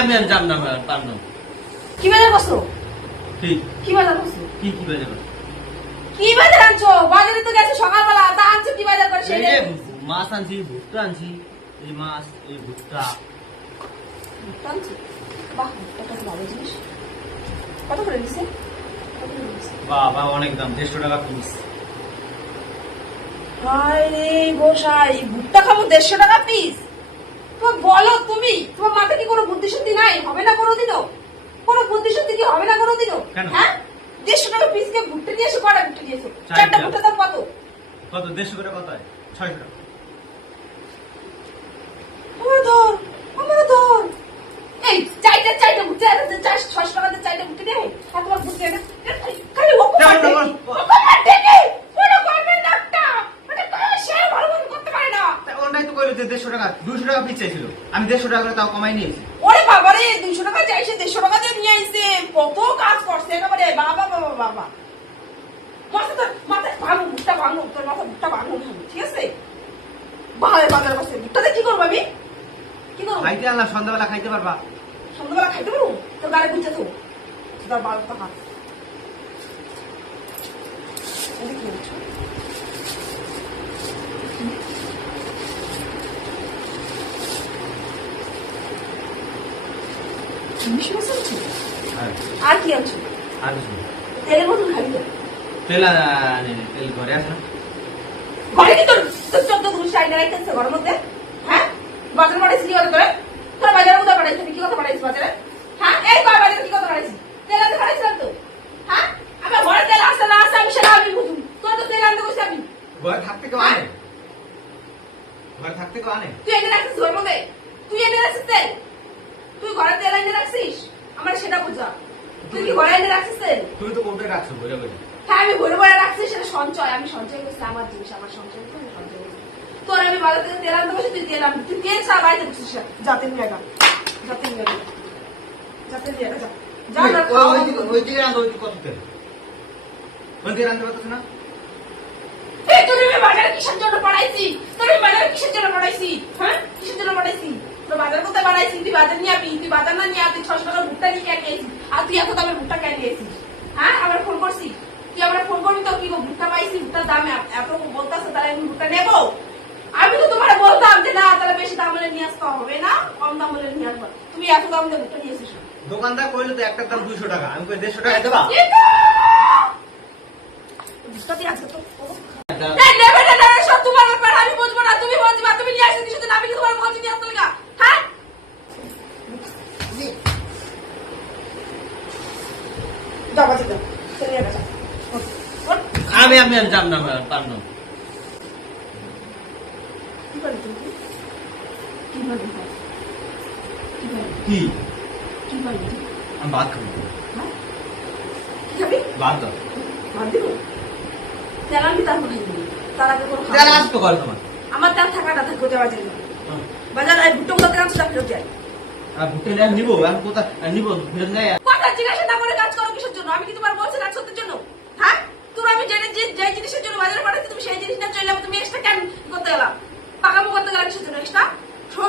আমি জান না পার না। কি বাজার করছো? ঠিক কি বাজার করছো? কি বাজার? কি বাজার আনছো? বাজারে তো গেছে সকালবেলা, তা আনছো কি বাজার করে সেটা? মাছ আনছি, ভুট্টা আনছি। এই মাছ, এই ভুট্টা। ভুট্টা আনছো? বাহ, ভুট্টাটা তো ভালো জিনিস। কত করে দিছে? বাবা অনেক দাম, 150 টাকা পিস। হায় রে গোসাই, ভুট্টা খাবো 150 টাকা পিস? তুমি বলো, তুমি তোমার মাথায় কি কোনো বুদ্ধি শুদ্ধি নাই? হবে না কোনোদিনও? কোনো বুদ্ধি শুদ্ধি কি হবে না কোনোদিনও? হ্যাঁ, 150 টাকা পিস কে ভুট্টা নিয়ে এসে কটা ভুট্টা নিয়েছো? 4টা ভুট্টা দাম কত? কত? 150 করে কত হয়? 600 টাকা। আমার ধর, আমার ধর। এই চারটা ভুট্টা আছে, 600 টাকা দিয়ে 4টা ভুট্টা দেয়। একবার ভুট্টা না খালি ওকো পাটে। ওকো পাটে কি? পুরো গভর্নমেন্ট একটা। মানে তো সে ভালো মতো করতে পারে না। ওটাই তো কইলো যে 150 টাকা, 200 টাকা পিস চাইছিল। আমি 150 টাকা করে তাও কমাই নিয়েছি। ওরে বাবা রে, 200 টাকা চাইছে, 150 টাকা দিয়ে নিয়ে আইছে। কত কাজ করছে একেবারে, বাবা বাবা বাবা। মাথা ভাঙো, ভুট্টা ভাঙো, তোর মাথা ভুট্টা ভাঙো, ঠিক আছে? বাজার বসে ভুট্টাতে কি করবো আমি? কি করবো? খাইতে আনলাম, সন্ধ্যাবেলা খাইতে পারবা। সন্ধ্যাবেলা খাইতে পারবো? তোর গাড়ি বুঝছে তো তোর 12 টাকা। আর কি আনছো? আর কিছু না। তেলের বোতল খাবি তো? তেল আনে, তেল ঘরে আছে না? ঘরে কি তোর 14 সাইড রাখতেছে ঘরের মধ্যে? হ্যাঁ, বাজার পাঠাইছি কি কথা করে? তোর বাজারে কোথায় পাঠাইছি? কি কথা পাঠাইছি বাজারে? হ্যাঁ, এই বাজারে কি কথা পাঠাইছি? তেল আনতে পাঠাইছিলাম তো। হ্যাঁ, আমার ঘরে তেল আসে না আসে আমি সেটা আমি বুঝুন। তোর তো তেল আনতে বসে আমি। ঘরে থাকতে কেউ আনে? ঘরে থাকতে কেউ আনে? তুই এনে রাখছিস ঘরের মধ্যে? তুই এনে রাখছিস তেল? তুই ঘরে তেল এনে রাখছিস? আমার সেটা বুঝা। তুই কি ঘরে এনে রাখছিস তেল? তুমি তো কোনটাই রাখছো ঘরে ঘরে। হ্যাঁ, আমি ভরে ভরে রাখছি, সেটা সঞ্চয়। আমি সঞ্চয় করছি আমার জিনিস, আমার সঞ্চয় করছি, আমি সঞ্চয় করছি। তোর আমি বাজার থেকে তেল আনতে বসে, তুই তেল আনবি, তুই তেল ছাড়া বাড়িতে বসিস না। যাতে নিয়ে গা, যাতে নিয়ে গা, যাতে নিয়ে গা, যা যা না খাওয়া। ওইদিকে রান্না, ওইদিকে কত তেল? ওইদিকে রান্না করতেছ না? এই তোর আমি বাজারে কিসের জন্য পড়াইছি? তোর আমি বাজারে কিসের জন্য পড়াইছি? হ্যাঁ, কিসের জন্য পড়াইছি? তোর বাজার কোথায় বাড়াইছি? তুই বাজার নিয়ে আবি, তুই বাজার না নিয়ে আবি, 600 টাকা ভুট্টা নিয়ে কে খেয়েছিস? আর তুই এত দামের ভুট্টা কে নিয়েছিস? হ্যাঁ, আমরা ফোন করছি, তুই আমরা ফোন করবি তো? কি গো ভুট্টা পাইছি, ভুট্টার দাম এত বলতেছে, তাহলে আমি ভুট্টা নেবো? আমি তো তোমার বলতাম যে না, তাহলে বেশি দাম হলে নিয়ে আসতে হবে না, কম দাম হলে নিয়ে আসবো। তুমি এত দাম দিয়ে ভুট্টা নিয়েছিস। দোকানদার কইলো তো একটার দাম 200 টাকা, আমি কই 150 টাকা দেবা? ভুট্টা দিয়ে আজকে তো নেবে না, নেবে সব তোমার ব্যাপার, আমি বুঝবো না, তুমি বুঝবা। তুমি নিয়ে আসি কিছু, আমি কি তোমার বলছি নিয়ে আসতে লাগা? হ্যাঁ, যাও বাজে দাও, চলে যাবে, যা। আমি জান না পার না। কি বলি তুমি? কি বলি? কি? কি বলি? আমি ভাত খাবো। হ্যাঁ, কি খাবি? ভাত দাও। ভাত দিব? তেল আনবি, তারপর খাই দিবি। তার আগে কোনো তেল আজ তো করে তোমার। আমার তেল থাকাটা থাকবে বাজারে। বাজার এই ভুট্টা কোথা থেকে আনছো? ফেরত যায়। আর ভুট্টা নিয়ে নিবো, আমি কোথায় নিবো? ফেরত যায়। কথা জিজ্ঞাসা না করে কাজ করো কিসের জন্য? আমি কি তোমার বলছি কাজ করতে জন্য? হ্যাঁ, তুমি আমি যে জিনিসের জন্য বাজারে পাঠাচ্ছি, তুমি সেই জিনিসটা চলে যাবে, তুমি এক্সট্রা কেন করতে গেলাম? পাকামো করতে গেলাম কিসের জন্য এক্সট্রা?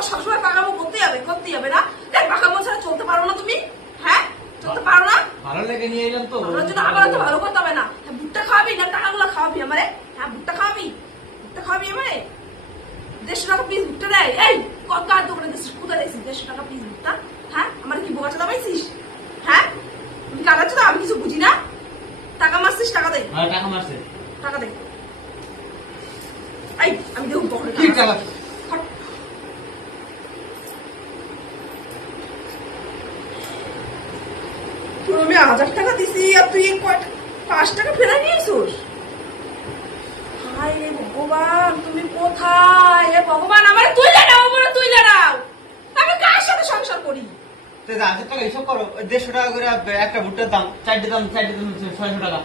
সবসময় পাকামো করতেই হবে না? দেখ, পাকামো ছাড়া চলতে পারো না তুমি? হ্যাঁ, চলতে পারো না? ভালো লেগে নিয়ে এলাম তো। ওর জন্য আবার তো ভালো করতে হবে না। হ্যাঁ, ভুট্টা খাওয়াবি না, টাকাগুলো খাওয়াবি আমারে? হ্যাঁ, ভুট্টা খাওয়াবি, ভুট্টা খাওয়াবি আমারে? 150 টাকা পিস ভুট্টা দেয়? এই কার দোকানে কোথায় দেখছিস 150 টাকা পিস ভুট্টা? হ্যাঁ, আমার কি বোকা চোদা পাইছিস? হ্যাঁ, তুমি কারা চোদা? আমি কিছু বুঝি না। টাকা মারছিস, টাকা দে। হ্যাঁ, টাকা মারছে। টাকা দে। এই আমি দেখুন পকেটে কি টাকা? আমি 1000 টাকা দিছি, আর তুই 5 টাকা ফেরা নিয়েছিস? হায় রে ভগবান, তুমি কোথায়? হে ভগবান, আমার তুইলে নাও, আমার তুইলে নাও। আমি কার সাথে সংসার করি? 1000 টাকা হিসাব করো। 150 টাকা করে একটা ভুট্টার দাম, 4টে দাম 600 টাকা।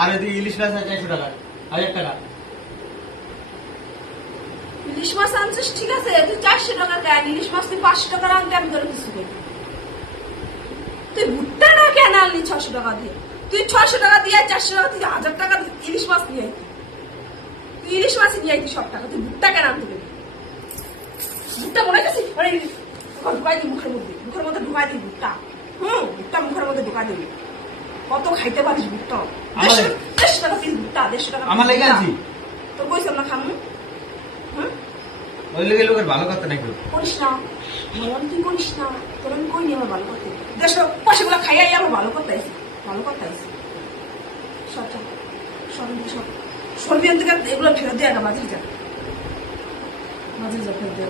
আর এদিকে ইলিশ মাছ 400 টাকা, 1000 টাকা। ইলিশ মাছ আনছিস ঠিক আছে, তুই 400 টাকা কেন? ইলিশ মাছ তুই 500 টাকা আনতে আমি তোর কিছু করি? তুই ভুট্টা না কেন আনলি 600 টাকা দিয়ে? তুই 600 টাকা দিয়ে 400 টাকা, তুই 1000 টাকা ইলিশ মাছ নিয়ে আইতি। তুই ইলিশ মাছ নিয়ে আইতি সব টাকা, তুই ভুট্টা কেন আনতে গেলি? ভুট্টা মনে গেছিস? ঢুকাই দিই মুখের মধ্যে ঢুকাই দিই ভুট্টা। ভুট্টা মুখের মধ্যে ঢুকাই দিবি। কত খাইতে পারিস ভুট্টা? 150 টাকা পিস ভুট্টা, 150 টাকা। আমার লেগে আনছি। তোর কইছিলাম না খামু? ওই লেগে লোকের ভালো কথা নাকি? করিস না, আমার তুই করিস না, তোর আমি কই নি আমার ভালো করতে। দেশ পয়সাগুলো খাইয়াই আমার ভালো করতে আইসি, ভালো করতে আইসি। সব সব সব সরবি থেকে এগুলো ফেরত দিয়ে না, মাঝে যা ফেরত দিয়ে।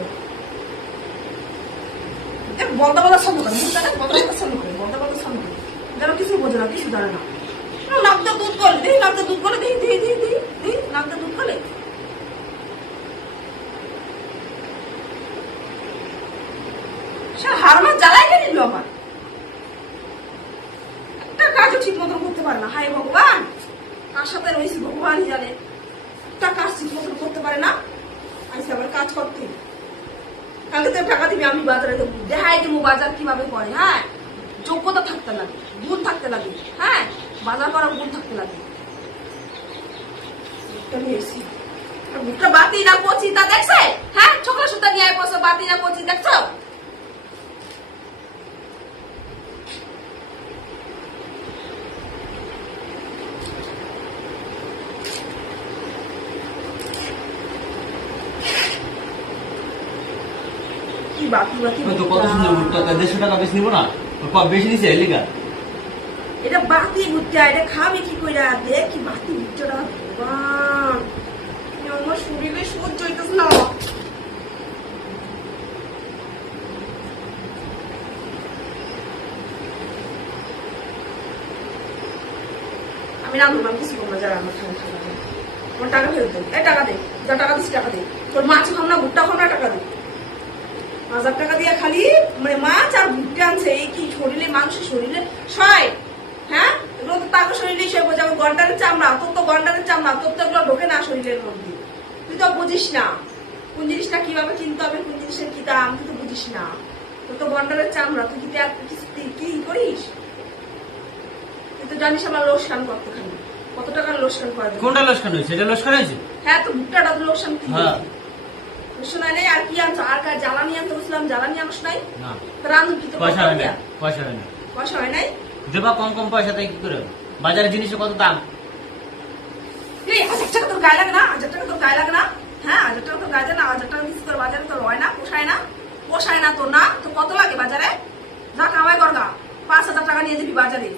বলদা বলা সামনে করে, মুখটা বলদা বলা সামনে করে, বলদা বলা সামনে করে। যেন কিছু বোঝে না, কিছু জানে না। নামটা দুধ করলে দিই, নামটা দুধ করলে দিই, নামটা দুধ করলে। সে হারমান জ্বালাই কে নিল আমার। একটা কাজও ঠিক মতন করতে পারে না। হায় ভগবান, কার সাথে রয়েছি ভগবানই জানে। একটা কাজ ঠিক মতন করতে পারে না। আইসি আবার কাজ করতে। কালকে তো টাকা দিবি, আমি বাজারে দেবো, দেখাই দিব বাজার কিভাবে করে। হ্যাঁ, যোগ্যতা থাকতে লাগে, গুণ থাকতে লাগে। হ্যাঁ, বাজার করার গুণ থাকতে লাগে। বুকটা বাতি না কচি তা দেখছে? হ্যাঁ, ছোকরা সুতা নিয়ে বসে, বাতি না কচি দেখছো? বাতি বাতি তো কত সুন্দর ভুট্টা, 150 টাকা বেশি নিবো না? বেশি নিছে এলিকা। এটা বাতি ভুট্টা, এটা খাবে কি কইরা? দেখ কি বাতি ভুট্টাটা, ভগবান আমার শরীরে সহ্য হইতেছে না। আমি রান্ধবো, আমি কিছু করবো, যারা আমার খানা খাওয়া যায়। আমার টাকা ফেরত দেয়, এই টাকা দে, যা টাকা দিচ্ছি টাকা দে। তোর মাছ খাম না, ভুট্টা খাম না, টাকা দে। 1000 টাকা দিয়ে খালি মানে মাছ আর ভুট্টা আনছে। এই কি শরীরে, মানুষের শরীরে সয়? হ্যাঁ, এগুলো তো তাকে শরীরে সে বোঝা। গন্ডারের চামড়া, তোর তো গন্ডারের চামড়া, তোর তো এগুলো ঢোকে না শরীরের মধ্যে। তুই তো বুঝিস না কোন জিনিসটা কিভাবে কিনতে হবে, কোন জিনিসের কি দাম, তুই তো বুঝিস না। তোর তো গন্ডারের চামড়া, তুই কি করিস? তুই তো জানিস আমার লোকসান করতে খালি, কত টাকার লোকসান করে। কোনটা লোকসান হয়েছে? এটা লোকসান হয়েছে? হ্যাঁ, তো ভুট্টাটা তো লোকসান। হ্যাঁ, শোনাই নাই। আর কি আনছো? আর জ্বালানি আনতে বলছিলাম, জ্বালানি আনস নাই? না, রান্ধু কি? তো পয়সা হয় না, পয়সা হয় না। পয়সা হয় নাই? দেবা কম পয়সা তাই কি করে? বাজারে জিনিসের কত দাম। 1000 টাকা তোর গায়ে লাগে না? 1000 টাকা তোর গায়ে লাগে না? হ্যাঁ, 1000 টাকা তোর গায়ে যায় না? 1000 টাকা দিচ্ছিস তোর বাজারে, তোর হয় না? পোষায় না? পোষায় না তোর না? তো কত লাগে বাজারে? যা কামাই করগা, 5000 টাকা নিয়ে যাবি বাজারে।